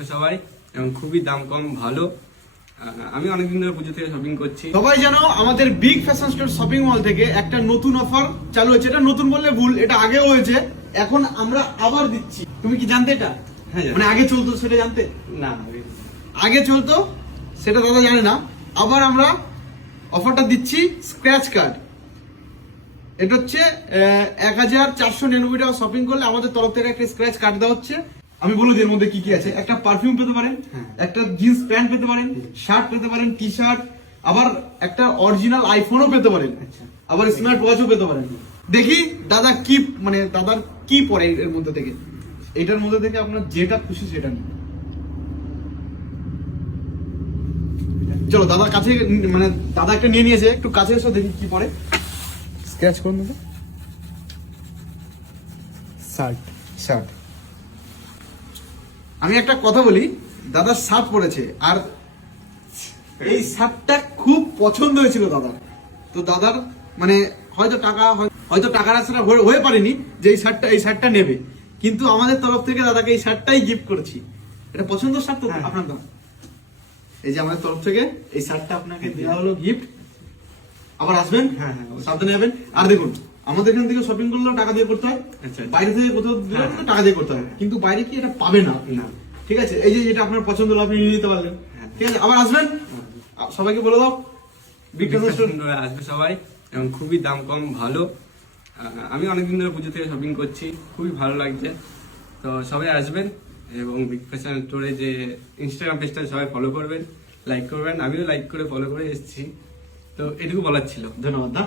আসবে সবাই এবং খুবই দাম কম ভালো। আমি অনেকদিন ধরে পুজো থেকে শপিং করছি। সবাই জানো আমাদের big fashion store shopping mall থেকে একটা নতুন অফার চালু হয়েছে। এটা নতুন বললে ভুল, এটা আগেও হয়েছে, এখন আমরা আবার দিচ্ছি। তুমি কি জানতে এটা? হ্যাঁ, জানি। মানে আগে চলতো সেটা জানতে? না, আগে চলতো সেটা দাদা জানে না। আবার আমরা অফারটা দিচ্ছি স্ক্র্যাচ কার্ড। এটা হচ্ছে 1499 টাকা শপিং করলে আমাদের তরফ থেকে একটা স্ক্র্যাচ কার্ড দেওয়া হচ্ছে। আমি বলে দিই এর মধ্যে কি কি আছে। একটা পারফিউম পেতে পারেন, একটা জিন্স প্যান্ট পেতে পারেন, শার্ট পেতে পারেন, টি শার্ট, আবার একটা অরিজিনাল আইফোনও পেতে পারেন, আবার স্মার্ট ওয়াচও পেতে পারেন। দেখি দাদা কি মানে দাদার কি পড়ে এর মধ্যে থেকে। এটার মধ্যে থেকে আপনার যেটা খুশি সেটা নিন। চলো দাদার কাছে, মানে দাদা একটা নিয়ে নিয়েছে, একটু কাছে এসে দেখি কি পড়ে। স্ক্র্যাচ করুন দাদা। Shirt, shirt. আমি একটা কথা বলি, দাদার শার্ট পরেছে আর এই শার্টটা খুব পছন্দ হয়েছিল দাদার। তো দাদার মানে হয়তো টাকার আসলে হয়ে পারেনি যে এই শার্টটা নেবে, কিন্তু আমাদের তরফ থেকে দাদাকে এই শার্টটাই গিফট করেছি। এটা পছন্দের শার্ট তো আপনার দাদা? এই যে আমাদের তরফ থেকে এই শার্টটা আপনাকে দেওয়া হলো গিফট। আবার আসবেন, সাবধানে যাবেন। আর দেখুন, আমাদের এখান থেকে শপিং করলেও টাকা দিয়ে করতে হয়, বাইরে থেকে কোথাও টাকা দিয়ে করতে হয়, কিন্তু বাইরে কি এটা পাবে না। ঠিক আছে, এই যে যেটা আপনার পছন্দ হলো আপনি নিয়ে নিতে পারলেন। ঠিক আছে, আবার আসবেন, সবাইকে বলে দাও বিগ ফ্যাশন স্টোর আসবে সবাই এবং খুবই দাম কম ভালো। আমি অনেকদিন ধরে পুজো থেকে শপিং করছি, খুবই ভালো লাগছে। তো সবাই আসবেন এবং বিগ ফ্যাশন স্টোরে যে ইনস্টাগ্রাম পেজটা সবাই ফলো করবেন, লাইক করবেন। আমিও লাইক করে ফলো করে এসেছি। তো এটুকু বলার ছিল। ধন্যবাদ দা।